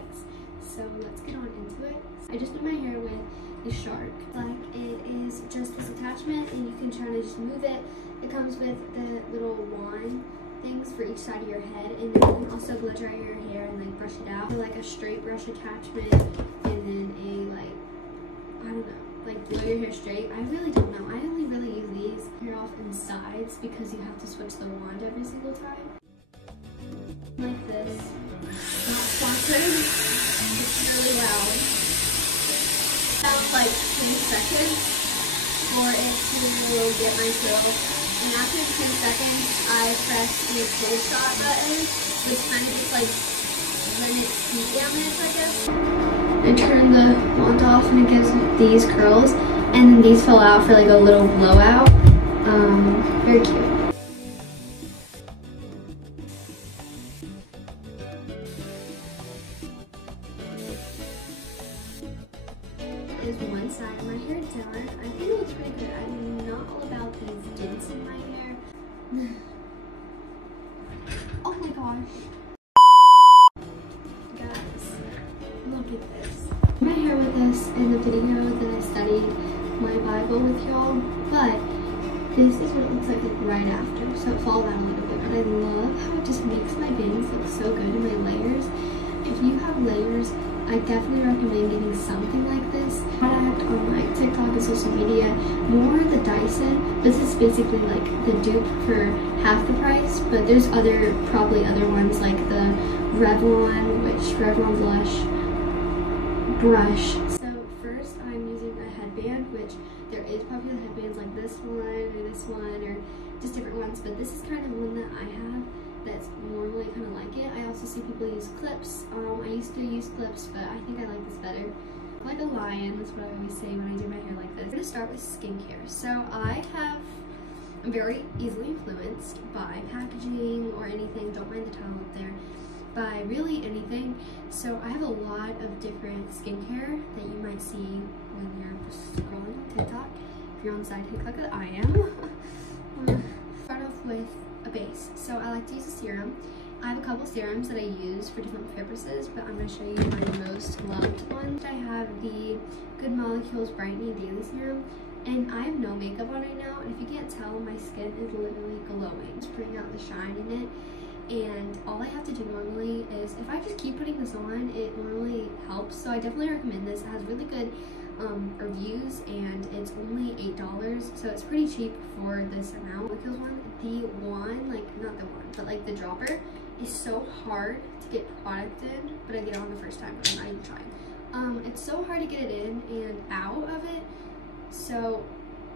products. So let's get on into it. I just do my hair with a shark. Like, it is just this attachment and you can try to just move it. It comes with the little wand things for each side of your head, and then you can also blow dry your hair and like brush it out. Like a straight brush attachment, and then a like, I don't know, like blow your hair straight. I really don't know. I only really use these hair off and sides because you have to switch the wand every single time. Like this. Not sponsored. It's really loud. Sounds like 10 seconds for it to get my curl. And after 10 seconds, I press the pull shot button, which kind of just like limits heat damage, I guess. I turn the wand off and it gives these curls, and then these fill out for like a little blowout. Very cute. Is one side of my hair done. I think it looks pretty good. I'm not all about these dents in my hair. Oh my gosh. Guys, look at this. My hair with this in the video that I studied my Bible with y'all, but this is what it looks like right after. So it falls out a little bit, but I love how it just makes my bangs look so good in my layers. If you have layers, I definitely recommend getting something like this. Product on like TikTok and social media, more the Dyson. This is basically like the dupe for half the price, but there's probably other ones like the Revlon blush brush. So first I'm using a headband, which there is popular headbands like this one or just different ones, but this is kind of one that I have that's normally kind of like it. I also see people use clips. I used to use clips, but I think I like this better. Like a lion, that's what I always say when I do my hair like this. I'm gonna start with skincare. So I'm very easily influenced by packaging or anything, don't mind the towel up there, by really anything. So I have a lot of different skincare that you might see when you're scrolling on TikTok. If you're on side TikTok, I am. Start off with a base. So I like to use a serum. I have a couple serums that I use for different purposes, but I'm going to show you my most loved one. I have the Good Molecules Brightening Daily Serum, and I have no makeup on right now, and if you can't tell, my skin is literally glowing. It's putting out the shine in it, and all I have to do normally is, if I just keep putting this on, it normally helps. So I definitely recommend this. It has really good reviews, and it's only $8, so it's pretty cheap for this amount. Because the wand, like not the wand, but like the dropper is so hard to get product in, but I get it on the first time, but I'm not even trying. It's so hard to get it in and out of it, so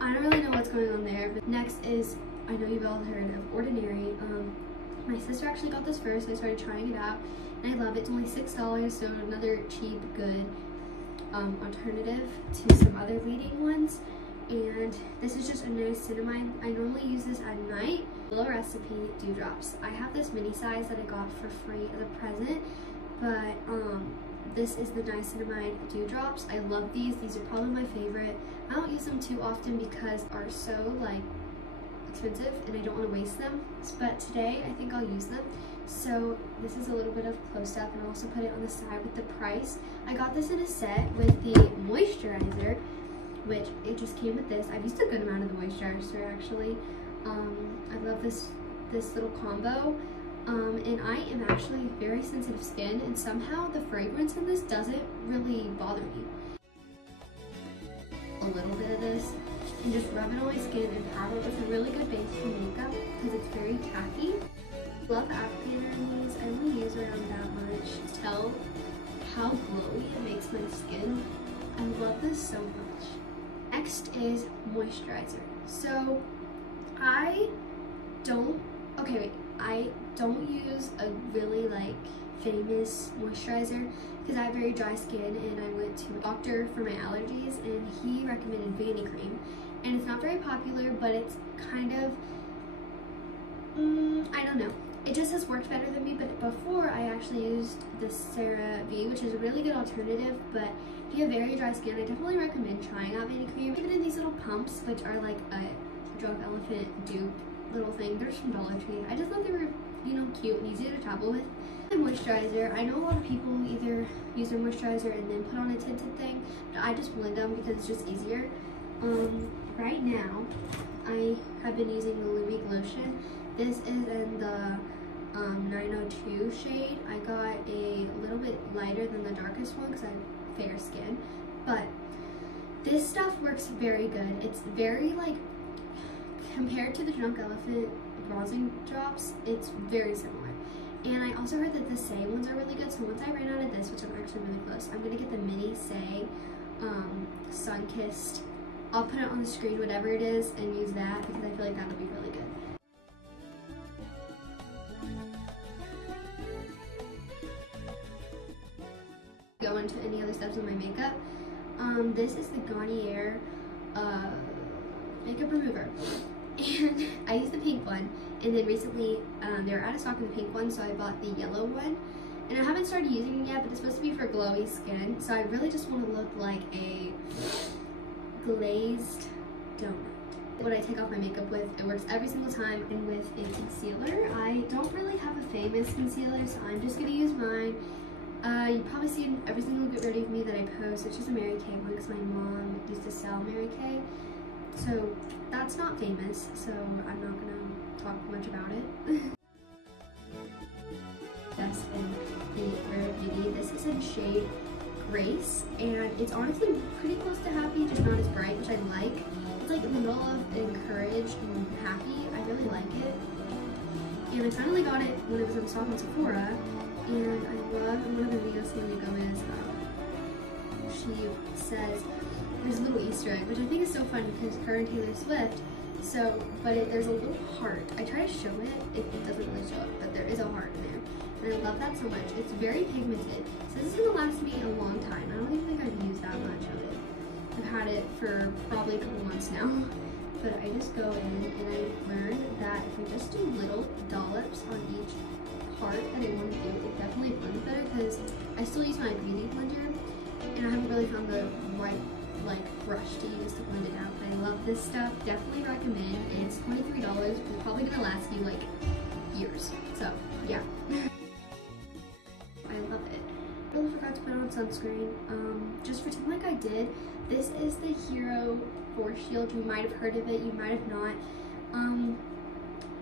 I don't really know what's going on there. But next is, I know you've all heard of Ordinary. My sister actually got this first, so I started trying it out, and I love it. It's only $6, so another cheap, good alternative to some other leading ones. And this is just a nice cinnamon. I normally use this at night. Little Recipe dewdrops. I have this mini size that I got for free as a present, but this is the niacinamide dewdrops. I love these. These are probably my favorite. I don't use them too often because they are so like expensive and I don't want to waste them, but today I think I'll use them. So this is a little bit of close up, and I'll also put it on the side with the price. I got this in a set with the moisturizer, which it just came with this. I've used a good amount of the moisturizer actually. I love this little combo. And I am actually very sensitive skin, and somehow the fragrance in this doesn't really bother me. A little bit of this and just rub it on my skin and powder it with a really good base for makeup because it's very tacky. Love applicator in these. I only use around that much. Tell how glowy it makes my skin. I love this so much. Next is moisturizer. So I don't use a really like famous moisturizer because I have very dry skin, and I went to a doctor for my allergies and he recommended Vanity Cream, and it's not very popular, but it's kind of I don't know, it just has worked better than me. But before, I actually used the CeraVe, which is a really good alternative, but if you have very dry skin, I definitely recommend trying out Vanity Cream. Even in these little pumps, which are like a drug elephant dupe little thing. They're from Dollar Tree. I just thought they were, you know, cute and easy to travel with. My moisturizer, I know a lot of people either either use their moisturizer and then put on a tinted thing, but I just blend them because it's just easier. Right now, I have been using the Lumi Lotion. This is in the 902 shade. I got a little bit lighter than the darkest one because I have fair skin, but this stuff works very good. It's very like, compared to the Drunk Elephant bronzing drops, it's very similar. And I also heard that the Say ones are really good, so once I ran out of this, which I'm actually really close, I'm gonna get the mini Say Sun-Kissed. I'll put it on the screen, whatever it is, and use that because I feel like that would be really good. Go into any other steps of my makeup. This is the Garnier makeup remover, and I use the pink one, and then recently they were out of stock in the pink one, so I bought the yellow one, and I haven't started using it yet, but it's supposed to be for glowy skin, so I really just want to look like a glazed donut. What I take off my makeup with, it works every single time. And with a concealer, I don't really have a famous concealer, so I'm just gonna use mine. You've probably seen every single Get Ready With Me that I post. It's just a Mary Kay one because my mom used to sell Mary Kay. So that's not famous, so I'm not gonna talk much about it. That's in the Rare Beauty. This is in shade Grace, and it's honestly pretty close to Happy, just not as bright, which I like. It's like in the middle of Encourage and Happy. I really like it. And I finally got it when it was in stock on Sephora. And I love, in one of the videos Haley Gomez, she says, there's a little Easter egg, which I think is so fun because her and Taylor Swift, so, but there's a little heart. I try to show it, it doesn't really show it, but there is a heart in there. And I love that so much. It's very pigmented. So this is gonna last me a long time. I don't even think I've used that much of it. I've had it for probably a couple months now. But I just go in and I learned that if I just do little dollops on each part that I want to do, it definitely blends better because I still use my beauty blender and I haven't really found the right like brush to use to blend it out. But I love this stuff. Definitely recommend. It's $23. It's probably gonna last you like years. So yeah. I love it. I really forgot to put on sunscreen. Just pretend like I did. This is the Hero Force Shield. You might have heard of it, you might have not.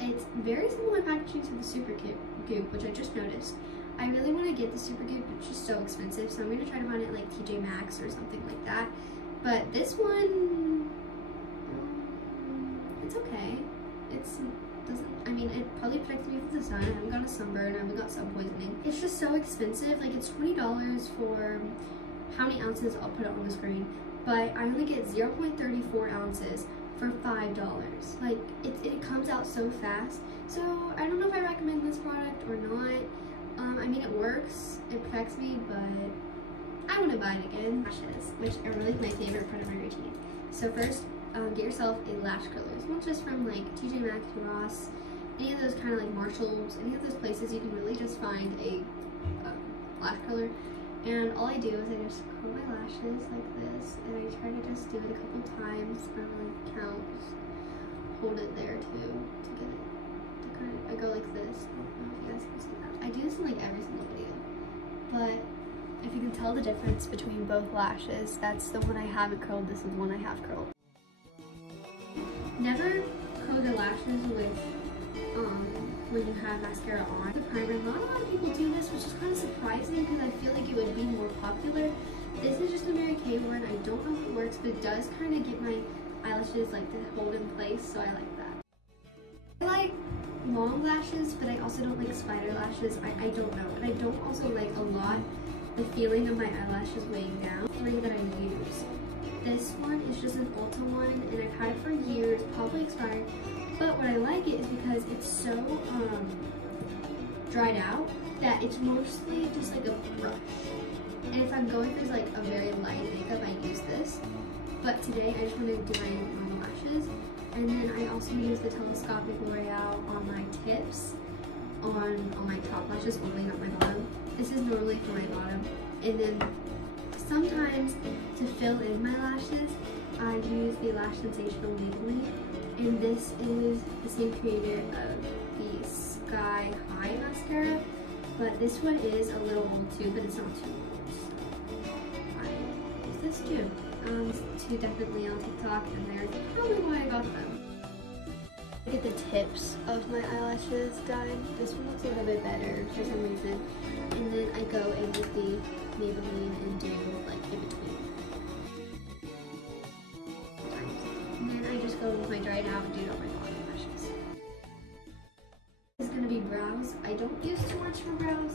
It's very similar packaging to the Super Goop, which I just noticed. I really want to get the Super Goop, it's just so expensive, so I'm going to try to find it like TJ Maxx or something like that. But this one, it's okay. I mean, it probably protects me from the sun. I haven't got a sunburn, I haven't got sun poisoning. It's just so expensive. Like, it's $20 for how many ounces, I'll put it on the screen. But I only get 0.34 ounces for $5. Like, it comes out so fast. So, I don't know if I recommend this product or not. I mean, it works, it protects me, but I want to buy it again. Lashes, which are really my favorite part of my routine. So first, get yourself a lash curler. Not just from like TJ Maxx, Ross, any of those kind of like Marshalls, any of those places you can really just find a lash curler. And all I do is I just curl my lashes like this, and I try to just do it a couple times. I don't really count. Hold it there too to get it. I go like this. I don't know if you guys can see that. I do this in like every single video, but if you can tell the difference between both lashes, that's the one I haven't curled. This is the one I have curled. Never curl your lashes with when you have mascara on. The primer, not a lot of people do this, which is kind of surprising because I feel like it would be more popular. This is just a Mary Kay one. I don't know if it works, but it does kind of get my eyelashes like to hold in place, so I like that. I like long lashes, but I also don't like spider lashes. I don't know, and I don't also like a lot the feeling of my eyelashes weighing down. 3 that I use. This one is just an Ulta one, and I've had it for years, probably expired. But what I like it is because it's so dried out that it's mostly just like a brush. And if I'm going for like a very light makeup, I use this. But today I just want to do my normal lashes. And then I also use the telescopic L'Oreal on my tips, on my top lashes only, not my bottom. This is normally for my bottom. And then sometimes to fill in my lashes, I use the Lash Sensational Maybelline. And this is the same creator of the Sky High mascara, but this one is a little old too, but it's not too old. So I use this too. Two definitely on TikTok, and there's probably why I got them. I get the tips of my eyelashes done. This one looks a little bit better for some reason. And then I go in with the Maybelline and do like in between. And then I just go with my dried out and do it on my body lashes. This is gonna be brows. I don't use too much for brows,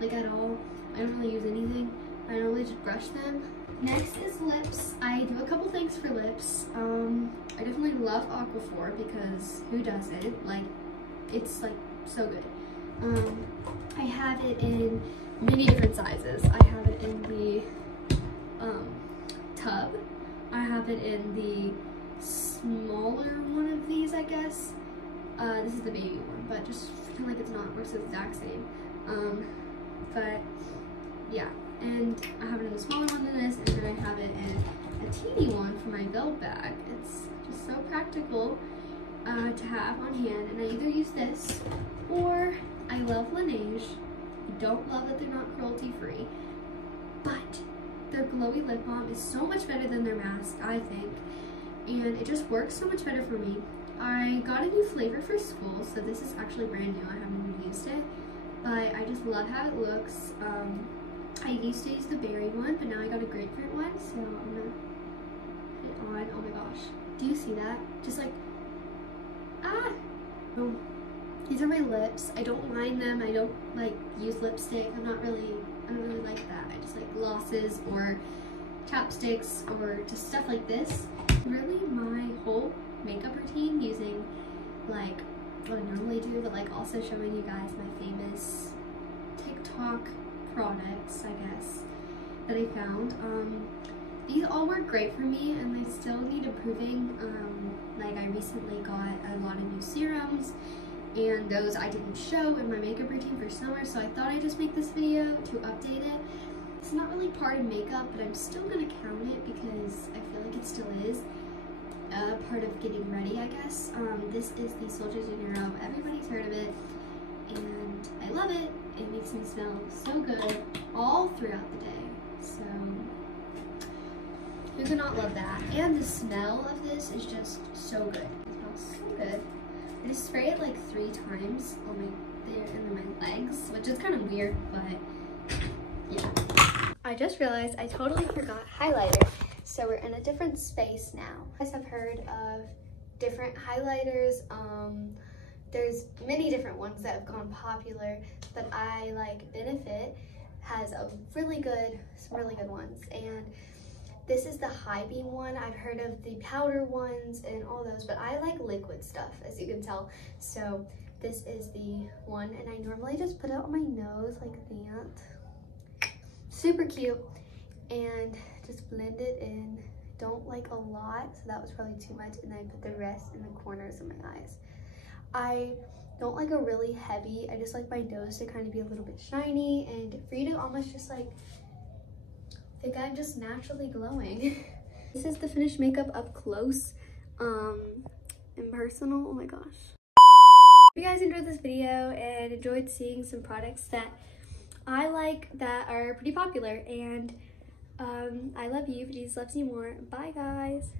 like at all. I don't really use anything. I normally just brush them. Next is lips. I do a couple things for lips. I definitely love Aquaphor because who doesn't? Like, it's like so good. I have it in many different sizes. I have it in the tub. I have it in the smaller one of these, I guess. This is the baby one, but just pretend like it's not. It works the exact same. But yeah. And I have it in a smaller one than this, and then I have it in a teeny one for my belt bag. It's just so practical to have on hand, and I either use this or I love Laneige. I don't love that they're not cruelty free, but their glowy lip balm is so much better than their mask, I think, and it just works so much better for me. I got a new flavor for school, so this is actually brand new. I haven't even used it, but I just love how it looks. I used to use the berry one, but now I got a grapefruit one, so I'm gonna put it on. Oh my gosh. Do you see that? Just like, ah! Oh. These are my lips. I don't line them. I don't like use lipstick. I don't really like that. I just like glosses or chapsticks or just stuff like this. Really my whole makeup routine using like what I normally do, but like also showing you guys my famous TikTok products, I guess, that I found. These all work great for me, and they still need improving. Like I recently got a lot of new serums, and those I didn't show in my makeup routine for summer, so I thought I'd just make this video to update it. It's not really part of makeup, but I'm still gonna count it because I feel like it still is part of getting ready, I guess. This is the Soldier Junior. Everybody's heard of it, and I love it. It makes me smell so good all throughout the day. So who could not love that? And the smell of this is just so good. It smells so good. I just spray it like 3 times on my legs, which is kind of weird, but yeah. I just realized I totally forgot highlighter. So we're in a different space now. You guys have heard of different highlighters. There's many different ones that have gone popular, but I like Benefit has some really good ones, and this is the high beam one. I've heard of the powder ones and all those, but I like liquid stuff, as you can tell. So this is the one, and I normally just put it on my nose like that. Super cute, and just blend it in. Don't like a lot, so that was probably too much, and then I put the rest in the corners of my eyes. I don't like a really heavy, I just like my nose to kind of be a little bit shiny, and for you to almost just like think I'm just naturally glowing. This is the finished makeup up close and personal. Oh my gosh. If you guys enjoyed this video and enjoyed seeing some products that I like that are pretty popular, and I love you, but Jesus loves you more. Bye guys.